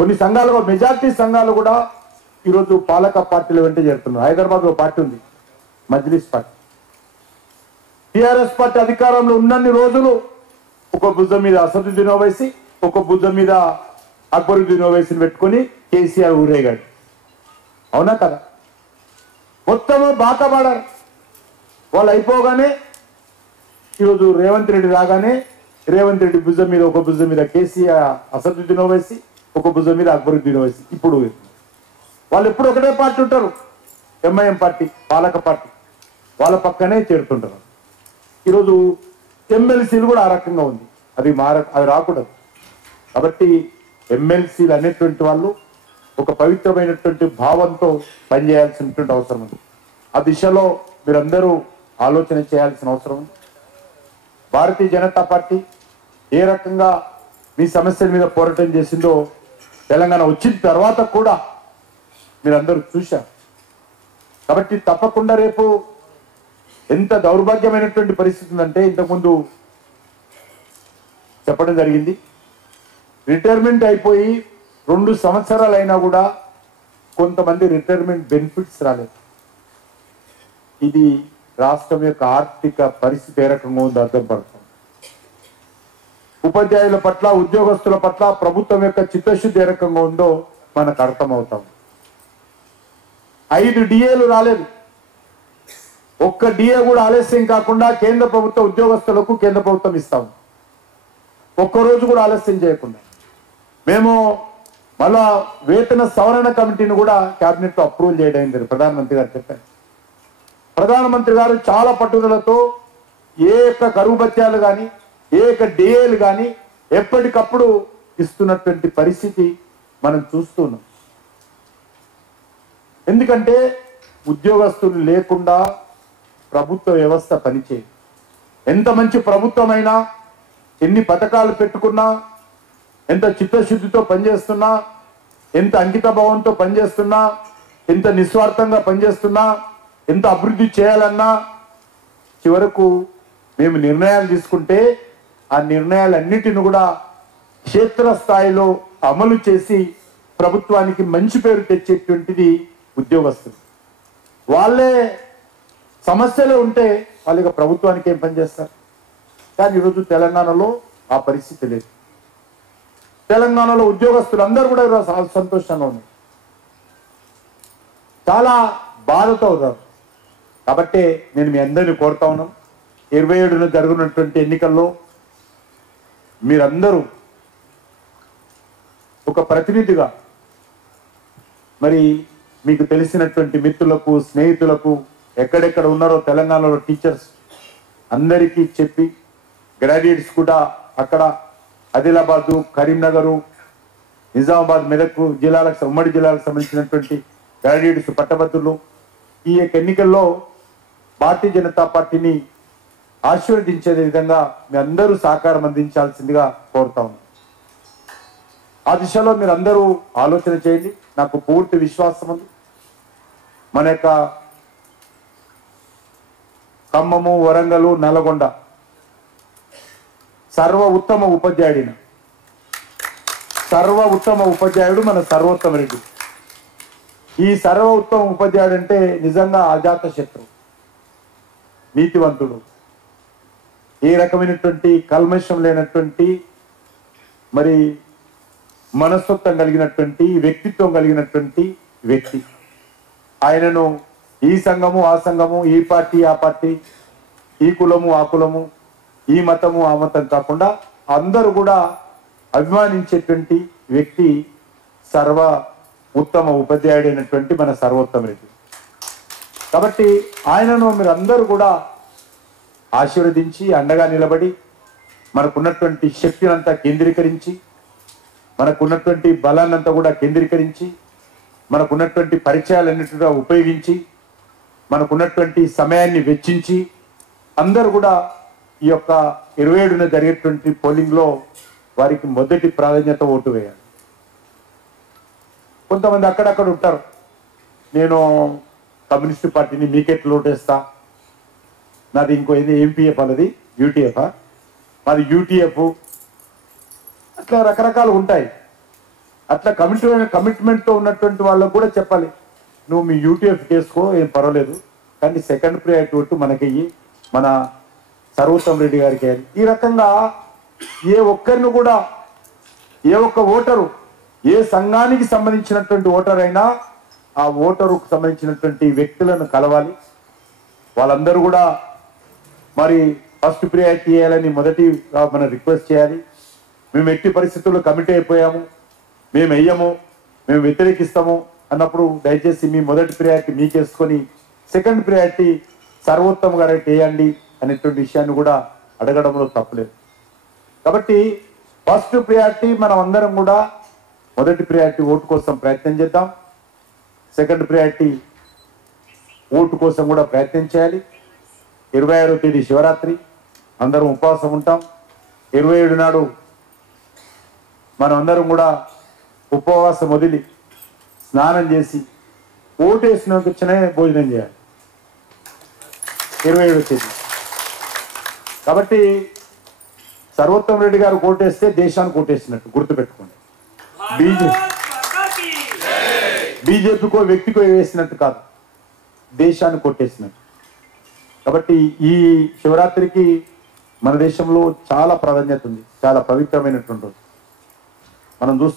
కొన్ని సంఘాలు మెజార్టీ సంఘాలు కూడా ఈరోజు పాలక పార్టీల వెంట చేరుతున్నారు. హైదరాబాద్లో పార్టీ ఉంది, మజ్లిస్ పార్టీ. టీఆర్ఎస్ పార్టీ అధికారంలో ఉన్నన్ని రోజులు ఒక భుజం మీద అసదుద్దీన్ ఓవైసీ, ఒక భుజం మీద అక్బరుద్దీన్ ఓవైసీని పెట్టుకొని కేసీఆర్ ఊరేగాడు. అవునా కదా? మొత్తము బాటపడారు. వాళ్ళు అయిపోగానే ఈరోజు రేవంత్ రెడ్డి రాగానే రేవంత్ రెడ్డి భుజం మీద ఒక భుజం మీద కేసీఆర్ అసదుద్దీన్ ఓవైసీ, ఒక భుజం మీద అక్బరుద్దీన్ ఓవైసీ. ఇప్పుడు వాళ్ళు ఎప్పుడు ఒకటే పార్టీ ఉంటారు, ఎంఐఎం పార్టీ, పాలక పార్టీ. వాళ్ళ పక్కనే చేరుతుంటారు. ఈరోజు ఎమ్మెల్సీలు కూడా ఆ రకంగా ఉంది. అది రాకూడదు. కాబట్టి ఎమ్మెల్సీలు అనేటువంటి వాళ్ళు ఒక పవిత్రమైనటువంటి భావంతో పనిచేయాల్సినటువంటి అవసరం ఉంది. ఆ దిశలో మీరందరూ ఆలోచన చేయాల్సిన అవసరం ఉంది. భారతీయ జనతా పార్టీ ఏ రకంగా మీ సమస్యల మీద పోరాటం చేసిందో తెలంగాణ వచ్చిన తర్వాత కూడా మీరందరూ చూశారు. కాబట్టి తప్పకుండా రేపు ఎంత దౌర్భాగ్యమైనటువంటి పరిస్థితి ఉందంటే, ఇంతకుముందు చెప్పడం జరిగింది, రిటైర్మెంట్ అయిపోయి 2 సంవత్సరాలు అయినా కూడా కొంతమంది రిటైర్మెంట్ బెనిఫిట్స్ రాలేదు. ఇది రాష్ట్రం యొక్క ఆర్థిక పరిస్థితి ఏ రకంగా ఉందో అర్థం పడుతుంది. ఉపాధ్యాయుల పట్ల, ఉద్యోగస్తుల పట్ల ప్రభుత్వం యొక్క చిత్తశుద్ధి ఏ రకంగా ఉందో మనకు అర్థమవుతాం. 5 డిఏలు రాలేదు. ఒక్క డిఏ కూడా ఆలస్యం కాకుండా కేంద్ర ప్రభుత్వ ఉద్యోగస్తులకు కేంద్ర ప్రభుత్వం ఇస్తాము. ఒక్కరోజు కూడా ఆలస్యం చేయకుండా. మేము మళ్ళా వేతన సవరణ కమిటీని కూడా క్యాబినెట్ లో అప్రూవల్ చేయడం జరిగింది. ప్రధానమంత్రి గారు చెప్పారు. ప్రధానమంత్రి గారు చాలా పట్టుదలతో ఏ యొక్క కరువు భత్యాలు కానీ, ఏ యొక్క డిఏలు కానీ ఎప్పటికప్పుడు ఇస్తున్నటువంటి పరిస్థితి మనం చూస్తున్నాం. ఎందుకంటే ఉద్యోగస్తులు లేకుండా ప్రభుత్వ వ్యవస్థ పనిచేయదు. ఎంత మంచి ప్రభుత్వమైనా, ఎన్ని పథకాలు పెట్టుకున్నా, ఎంత చిత్తశుద్ధితో పనిచేస్తున్నా, ఎంత అంకిత భావంతో పనిచేస్తున్నా, ఎంత నిస్వార్థంగా పనిచేస్తున్నా, ఎంత అభివృద్ధి చేయాలన్నా చివరకు మేము నిర్ణయాలు తీసుకుంటే ఆ నిర్ణయాలన్నిటిని కూడా క్షేత్రస్థాయిలో అమలు చేసి ప్రభుత్వానికి మంచి పేరు తెచ్చేటువంటిది ఉద్యోగస్తులు. వాళ్ళే సమస్యలు ఉంటే వాళ్ళకి ప్రభుత్వానికి ఏం పనిచేస్తారు? కానీ ఈరోజు తెలంగాణలో ఆ పరిస్థితి లేదు. తెలంగాణలో ఉద్యోగస్తులు అందరూ కూడా ఈరోజు సంతోషంగా ఉన్నారు, చాలా బాధతో ఉన్నారు. కాబట్టి నేను మీ అందరినీ కోరుతా ఉన్నాను, 27న జరుగుతున్నటువంటి ఎన్నికల్లో మీరందరూ ఒక ప్రతినిధిగా మరి మీకు తెలిసినటువంటి మిత్రులకు, స్నేహితులకు, ఎక్కడెక్కడ ఉన్నారో తెలంగాణలో టీచర్స్ అందరికీ చెప్పి, గ్రాడ్యుయేట్స్ కూడా అక్కడ ఆదిలాబాదు, కరీంనగరు, నిజామాబాద్, మెదక్ జిల్లాలకు, ఉమ్మడి జిల్లాలకు సంబంధించినటువంటి గ్రాడ్యుయేట్స్, పట్టభద్రులు ఈ యొక్క ఎన్నికల్లో భారతీయ జనతా పార్టీని ఆశీర్వదించే విధంగా మీ అందరూ సహకారం అందించాల్సిందిగా కోరుతా ఉన్నాను. ఆ దిశలో మీరు అందరూ ఆలోచన చేయండి. నాకు పూర్తి విశ్వాసం ఉంది. మన యొక్క ఖమ్మము, వరంగల్, నల్గొండ సర్వ ఉత్తమ ఉపాధ్యాయుడు మన సర్వోత్తమ రెడ్డి. ఈ సర్వ ఉత్తమ ఉపాధ్యాయుడు అంటే నిజంగా అజాత శత్రువు, నీతివంతుడు, ఏ రకమైనటువంటి కల్మషం లేనటువంటి మరి మనస్తత్వం కలిగినటువంటి వ్యక్తిత్వం కలిగినటువంటి వ్యక్తి. ఆయనను ఈ సంఘము ఆ సంఘము, ఈ పార్టీ ఆ పార్టీ, ఈ కులము ఆ కులము, ఈ మతము ఆ మతం కాకుండా అందరూ కూడా అభిమానించేటువంటి వ్యక్తి సర్వ ఉత్తమ ఉపాధ్యాయుడైనటువంటి మన సర్వోత్తమ రెడ్డి. కాబట్టి ఆయనను మీరు అందరూ కూడా ఆశీర్వదించి అండగా నిలబడి మనకున్నటువంటి శక్తినంతా కేంద్రీకరించి, మనకున్నటువంటి బలాన్నంతా కూడా కేంద్రీకరించి, మనకున్నటువంటి పరిచయాలన్నిటిగా ఉపయోగించి, మనకున్నటువంటి సమయాన్ని వెచ్చించి అందరూ కూడా ఈ యొక్క 27న జరిగేటువంటి పోలింగ్లో వారికి మొదటి ప్రాధాన్యత ఓటు వేయాలి. కొంతమంది అక్కడక్కడ ఉంటారు, నేను కమ్యూనిస్టు పార్టీని మీకెట్లు ఓటేస్తా, నాది ఇంకో ఇది ఎంపీఎఫ్ అన్నది యూటీఎఫ్, మాది యూటీఎఫ్, అట్లా రకరకాలు ఉంటాయి. అట్లా కమిట్మెంట్తో ఉన్నటువంటి వాళ్ళకు కూడా చెప్పాలి, నువ్వు మీ యూటీఎఫ్ చేసుకో, ఏం పర్వాలేదు, కానీ సెకండ్ ప్రియారిటీ ఒట్టు మనకి మన సర్వోత్తమ్ రెడ్డి గారికి వేయాలి. ఈ రకంగా ఏ ఒక్కరిని కూడా, ఏ ఒక్క ఓటరు, ఏ సంఘానికి సంబంధించినటువంటి ఓటర్ అయినా ఆ ఓటరుకు సంబంధించినటువంటి వ్యక్తులను కలవాలి. వాళ్ళందరూ కూడా మరి ఫస్ట్ ప్రియారిటీ చేయాలని మొదటిగా మనం రిక్వెస్ట్ చేయాలి. మేము ఎట్టి పరిస్థితుల్లో కమిటీ అయిపోయాము, మేము వెయ్యము, మేము వ్యతిరేకిస్తాము అన్నప్పుడు దయచేసి మీ మొదటి ప్రియారిటీ మీకేసుకొని సెకండ్ ప్రియారిటీ సర్వోత్తమ్ గారికి వేయండి అనేటువంటి విషయాన్ని కూడా అడగడంలో తప్పలేదు. కాబట్టి ఫస్ట్ ప్రియారిటీ మనం అందరం కూడా మొదటి ప్రియారిటీ ఓటు కోసం ప్రయత్నం చేద్దాం. సెకండ్ ప్రియారిటీ ఓటు కోసం కూడా ప్రయత్నం చేయాలి. 26వ తేదీ శివరాత్రి, అందరం ఉపవాసం ఉంటాం. 27 నాడు మనం అందరం కూడా ఉపవాసం వదిలి స్నానం చేసి ఓటేసిన వచ్చినే భోజనం చేయాలి 27వ తేదీ. కాబట్టి సర్వోత్తమ్ రెడ్డి గారు ఓటేస్తే దేశానికి ఓటేసినట్టు గుర్తుపెట్టుకోండి. బీజేపీకో వ్యక్తికో వేసినట్టు కాదు, దేశాన్ని కొట్టేసినట్టు. కాబట్టి ఈ శివరాత్రికి మన దేశంలో చాలా ప్రాధాన్యత ఉంది, చాలా పవిత్రమైనటువంటి రోజు. మనం చూస్తున్నాం